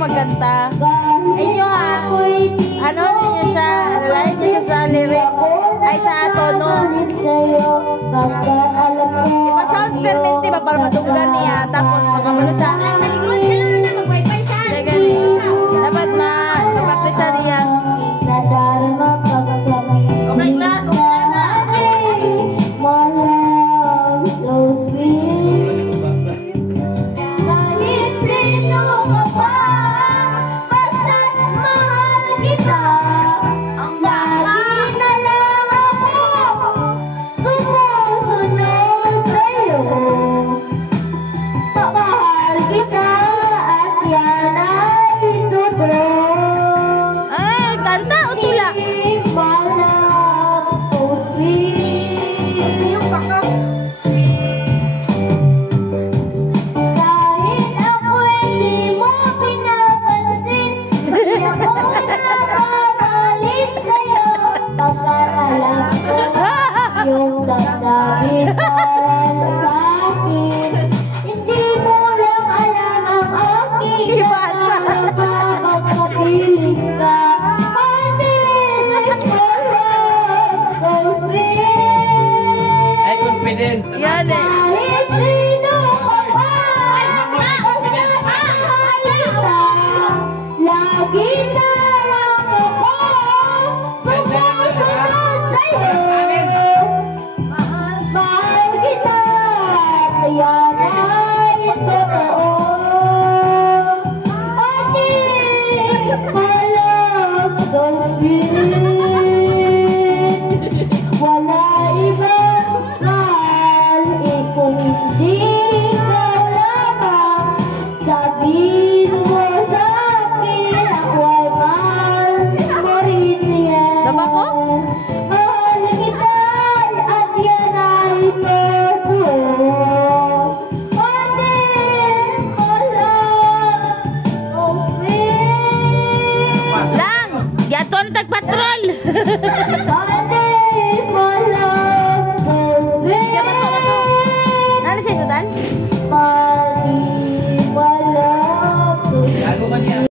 Maganda. Inyo ha. Ano niyo siya? Nalayan niyo sa lyrics. Ay sa tono. Ipa-sounds permente ba para matunggan niya. Tapos magkabalo siya. Sa likod siya lang na mag-wifi siya. Dapat ma-practice niya. Okay class. Yung dadawin para sa akin, hindi mo lang alam ang aking magpapapiling ka. Ay, confidence. Yan eh. Lagi na lang ako sumusunod sa'yo. Mahal kita, kaya na'y totoo. Aking halap dolphin. Wala ibang mahal, kung hindi ikaw lamang. Sabihin mo